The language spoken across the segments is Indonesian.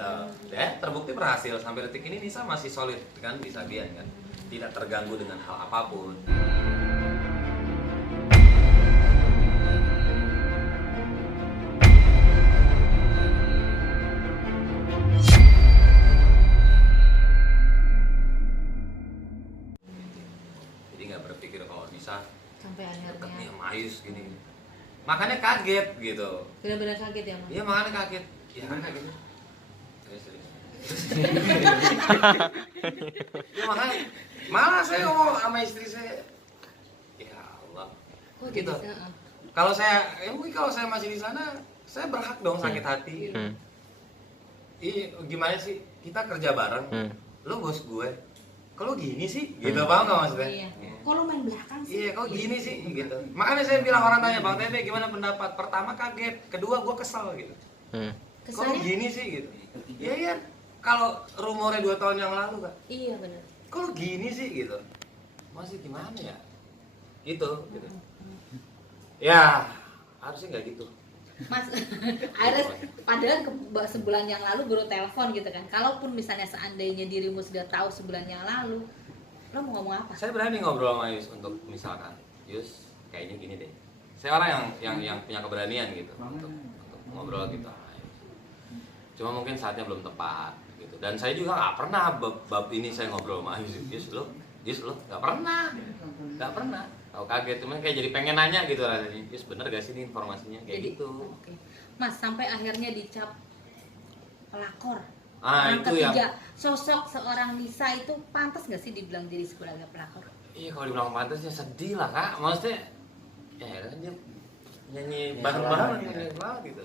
gitu. Ya, terbukti berhasil sampai detik ini Nisa masih solid kan di Sabian kan, tidak terganggu dengan hal apapun. Jadi nggak berpikir kalau Nisa Sampai deket nih akhirnya sama Ayus gini. Makanya kaget gitu. benar-benar kaget ya Mas. Iya makanya kaget. Ya kan kaget. Serius. Ya makanya malah saya ngomong sama istri saya. Ya Allah. Oh Gitu. jadi Kalau saya, mungkin kalau saya masih di sana, saya berhak dong sakit hati. Iya, gimana sih? Kita kerja bareng. Lo bos gue. Kalau gini sih, gitu paham nggak maksudnya? Iya. Kok lo main belakang sih? Iya, kok gini sih, gitu. Makanya saya bilang orang tanya Bang Tebe gimana pendapat? Pertama kaget, kedua gue kesel gitu. Kok lo Kesannya? gini sih, gitu. Iya iya. Kalau rumornya 2 tahun yang lalu kan, Iya benar. kok lo gini sih, gitu. Masih gimana ya? Gitu. Ya, harusnya nggak gitu. Mas, akhirnya padahal sebulan yang lalu baru telepon gitu kan. Kalaupun misalnya seandainya dirimu sudah tahu sebulan yang lalu, lo mau ngomong apa? Saya berani ngobrol sama Yus untuk misalkan, Yus kayaknya gini deh. Saya orang yang punya keberanian gitu untuk ngobrol gitu sama Yus. Cuma mungkin saatnya belum tepat gitu. Dan saya juga nggak pernah bab ini saya ngobrol sama Yus lo nggak pernah. Tahu kaget, cuman kayak jadi pengen nanya gitu rasanya. Yus bener gak sih ini informasinya kayak Jadi, gitu. oke. Mas sampai akhirnya dicap pelakor. Itu Orang ketiga, yang sosok seorang Nisa itu pantas nggak sih dibilang diri sebagai pelakor? iya kalau dibilang pantasnya sedih lah kak. Maksudnya ya kan dia nyanyi bareng-bareng banget gitu.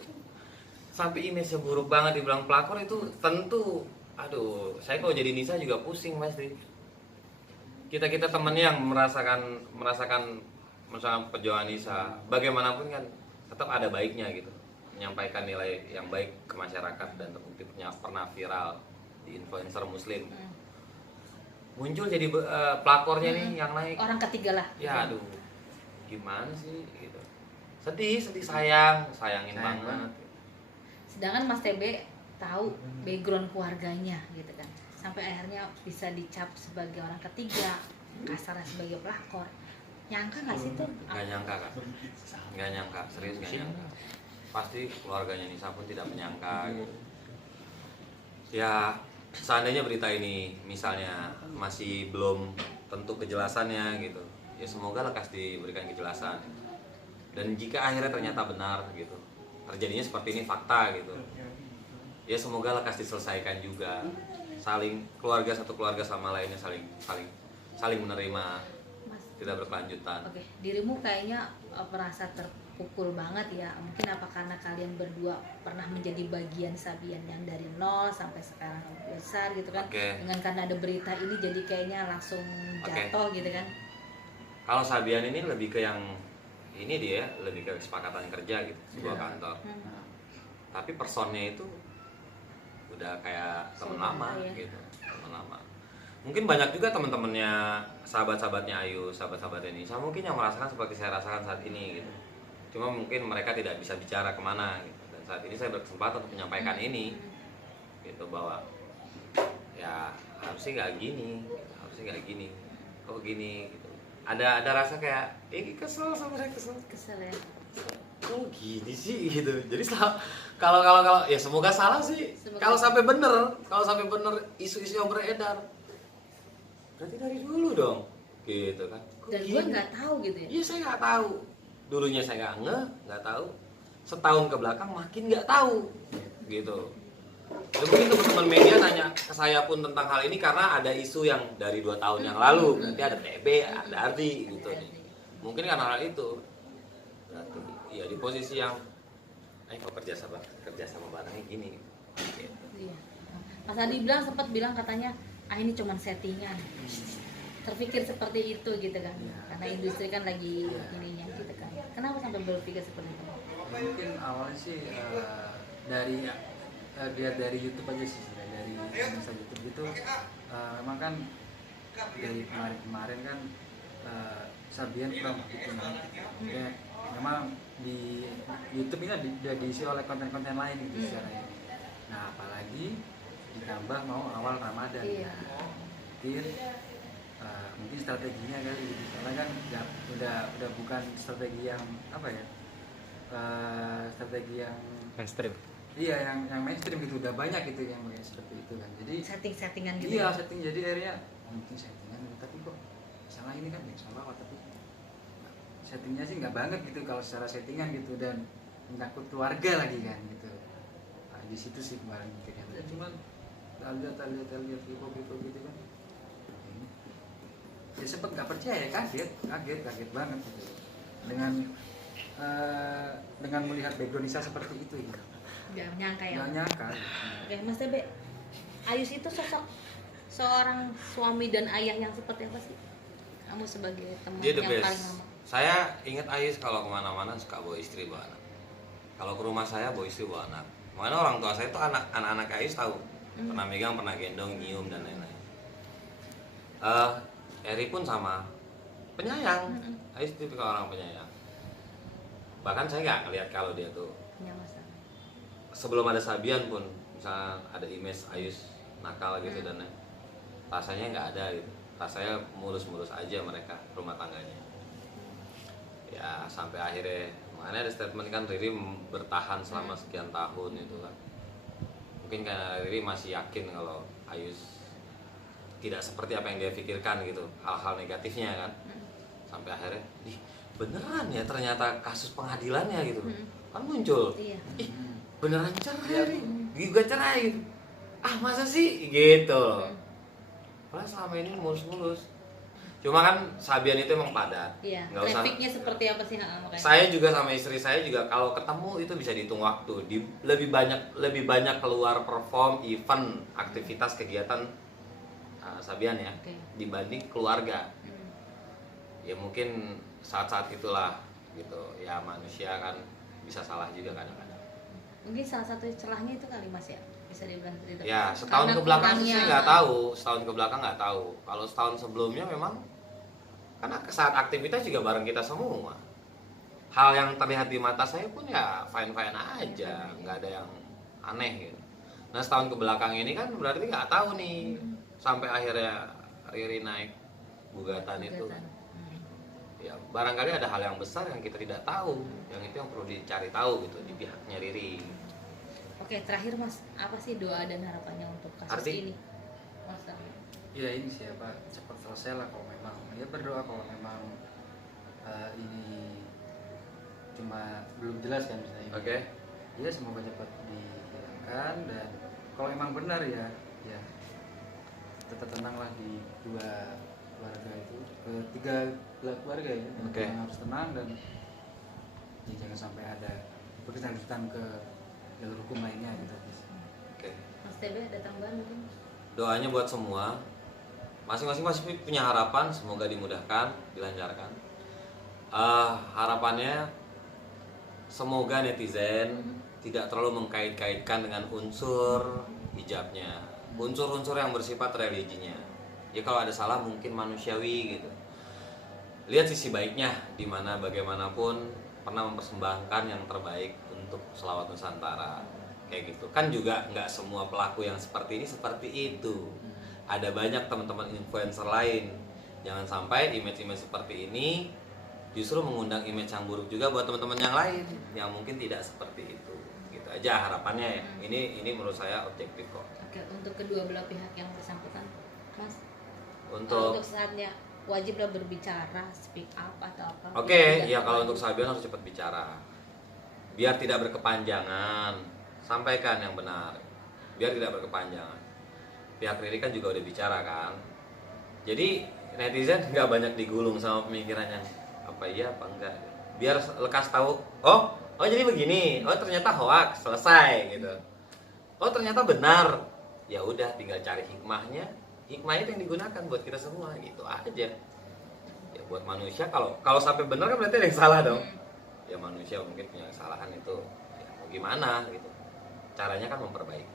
Sampai image-nya buruk banget dibilang pelakor itu tentu, aduh, saya kalau jadi Nisa juga pusing pasti. Kita temen yang merasakan perjuangan Nisa, bagaimanapun kan tetap ada baiknya gitu, menyampaikan nilai yang baik ke masyarakat dan terbukti pernah viral di influencer Muslim. Muncul jadi pelakornya nih yang naik. Orang ketiga lah. Ya aduh, gimana sih gitu. Sedih sayangin banget. Sedangkan Mas TB tahu background keluarganya gitu kan. Sampai akhirnya bisa dicap sebagai orang ketiga, kasarnya sebagai pelakor. Nyangka nggak sih tuh? Nggak nyangka kak, nggak nyangka, serius nggak nyangka. Pasti keluarganya Nisa pun tidak menyangka gitu. Ya seandainya berita ini misalnya masih belum tentu kejelasannya gitu, ya semoga lekas diberikan kejelasan. Dan jika akhirnya ternyata benar gitu, terjadinya seperti ini fakta gitu, ya semoga lekas diselesaikan juga. Saling satu keluarga sama lainnya saling menerima, Mas, tidak berkelanjutan. oke, dirimu kayaknya merasa terpukul banget ya. Mungkin apa karena kalian berdua pernah menjadi bagian Sabian yang dari nol sampai sekarang besar gitu kan. Oke. Dengan karena ada berita ini jadi kayaknya langsung jatuh gitu kan. Kalau Sabian ini lebih ke yang ini dia lebih ke kesepakatan kerja gitu, sebuah kantor. Tapi personnya itu udah kayak teman lama ya. gitu, teman lama. Mungkin banyak juga teman-temannya, sahabat-sahabatnya Ayu, sahabat-sahabatnya Nisa mungkin yang merasakan seperti saya rasakan saat ini gitu. Cuma mungkin mereka tidak bisa bicara kemana gitu. Dan saat ini saya berkesempatan untuk menyampaikan ini gitu, bahwa ya harusnya nggak gini, kok gini gitu. Ada rasa kayak kesel sama saya, Kesel ya. kok gini sih gitu. Jadi kalau ya semoga salah sih. Kalau sampai bener isu-isu yang beredar, berarti dari dulu dong gitu kan. Dan gue nggak tahu gitu ya. Iya saya nggak tahu. Dulunya saya nggak tahu. Setahun ke belakang makin nggak tahu gitu. Ya mungkin teman-teman media nanya ke saya pun tentang hal ini karena ada isu yang dari 2 tahun yang lalu. Berarti ada TB, ada Ardi gitu nih. Mungkin karena hal itu. Berarti ya di posisi yang kok kerja sama barangnya gini gitu. Iya. Mas Adi sempat bilang katanya ini cuman settingan. Terpikir seperti itu gitu kan. Karena industri kan lagi ininya gitu kan. Kenapa sampai berpikir seperti itu? Mungkin awalnya sih dari YouTube aja sih, dari masa YouTube gitu. Memang kan dari kemarin kan Sabian kurang begitu naik. Ya, memang di YouTube ini udah diisi oleh konten-konten lain gitu secara ini. Nah apalagi ditambah mau awal Ramadan. Iya. Mungkin strateginya kali gitu. Karena kan udah bukan strategi yang apa ya, strategi yang mainstream. iya yang mainstream gitu, udah banyak gitu yang pakai seperti itu kan. Jadi Setting-settingan gitu. iya ya? setting, jadi akhirnya mungkin settingan gitu, tapi kok salah ini kan ya salah tapi settingnya sih nggak banget gitu kalau secara settingan gitu, dan menyangkut keluarga lagi kan gitu. Nah, di situ sih kemarin mikirnya ya, cuman lihat hip-hop gitu kan. Ya sempet nggak percaya, kaget banget gitu. Dengan melihat background Nisa seperti itu gitu. Nggak nyangka ya. Nggak nyangka. Oke, Mas Tebe, Ayus itu sosok seorang suami dan ayah yang seperti apa sih? Kamu sebagai teman Dia the yang best. paling lama. Saya ingat Ayus kalau kemana-mana suka bawa istri bawa anak. Kalau ke rumah saya bawa istri bawa anak. Mana orang tua saya tuh anak-anak Ayus tahu, pernah megang, pernah gendong, nyium dan lain-lain. Eri pun sama, penyayang. Ayus tipikal orang penyayang. Bahkan saya nggak ngeliat kalau dia tuh Punya masalah. sebelum ada Sabian pun, misalnya ada image Ayus nakal gitu dan rasanya nggak ada gitu. Rasanya mulus-mulus aja mereka rumah tangganya. Ya sampai akhirnya, makanya ada statement kan Riri bertahan selama sekian tahun itu kan. Mungkin karena Riri masih yakin kalau Ayus tidak seperti apa yang dia pikirkan gitu, hal-hal negatifnya kan. Sampai akhirnya, ih beneran ya ternyata kasus pengadilannya gitu kan muncul. Iya. Ih beneran cerai nih, juga cerai gitu. Ah masa sih gitu. Padahal selama ini mulus-mulus. Cuma kan Sabian itu emang padat. Iya. Nggak usah. Trafficnya seperti apa sih makanya? Saya juga sama istri saya juga kalau ketemu itu bisa dihitung waktu. Lebih banyak keluar perform, event, aktivitas, kegiatan Sabian ya, Oke. dibanding keluarga. Ya mungkin saat-saat itulah gitu. Ya manusia kan bisa salah juga kadang-kadang. Mungkin salah satu celahnya itu kali Mas ya, bisa dibilang seperti itu. Ya setahun Karena ke belakang sih kurangnya- saya nggak tahu. Setahun ke belakang nggak tahu. Kalau setahun sebelumnya memang karena saat aktivitas juga bareng kita semua. Hal yang terlihat di mata saya pun ya fine-fine aja, nggak ada yang aneh gitu. Nah setahun ke belakang ini kan berarti nggak tahu nih sampai akhirnya Riri naik gugatan itu. Ya barangkali ada hal yang besar yang kita tidak tahu, yang itu yang perlu dicari tahu gitu di pihaknya Riri. Oke, terakhir Mas, apa sih doa dan harapannya untuk kasus Arti? ini? Mas, Ya ini sih apa, cepat selesai lah kalau memang, ya berdoa kalau memang ini cuma belum jelas kan misalnya. Oke. Ya semoga cepat dihilangkan, dan kalau memang benar ya tetap tenanglah di dua keluarga itu, ketiga belah keluarga ya. Oke. Yang harus tenang dan ya, jangan sampai ada berkelanjutan ke jalur hukum lainnya gitu. Oke. Mas TB ada tambahan mungkin? Doanya buat semua, masing-masing pasti punya harapan, semoga dimudahkan, dilancarkan. Harapannya semoga netizen tidak terlalu mengkait-kaitkan dengan unsur hijabnya, unsur-unsur yang bersifat religinya. Ya kalau ada salah mungkin manusiawi gitu. Lihat sisi baiknya, dimana bagaimanapun pernah mempersembahkan yang terbaik untuk selawat Nusantara. Kayak gitu kan, juga nggak semua pelaku yang seperti ini seperti itu. Ada banyak teman-teman influencer lain. Jangan sampai image-image seperti ini justru mengundang image yang buruk juga buat teman-teman yang lain yang mungkin tidak seperti itu. Gitu aja harapannya ya. Ini menurut saya objektif kok. Oke, untuk kedua belah pihak yang bersangkutan, Mas. Untuk saatnya wajiblah berbicara, speak up atau apa? Oke, ya kalau untuk Sabian harus cepat bicara. Biar tidak berkepanjangan, sampaikan yang benar. Biar tidak berkepanjangan. Pihak Riri kan juga udah bicara kan. Jadi netizen nggak banyak digulung sama pemikirannya apa iya apa enggak. Biar lekas tahu, oh jadi begini. Oh ternyata hoax, selesai gitu. Oh ternyata benar. Ya udah tinggal cari hikmahnya. Hikmahnya itu yang digunakan buat kita semua gitu aja. Ya buat manusia kalau sampai benar kan berarti ada yang salah dong. Ya manusia mungkin punya kesalahan itu, ya mau gimana gitu. Caranya kan memperbaiki.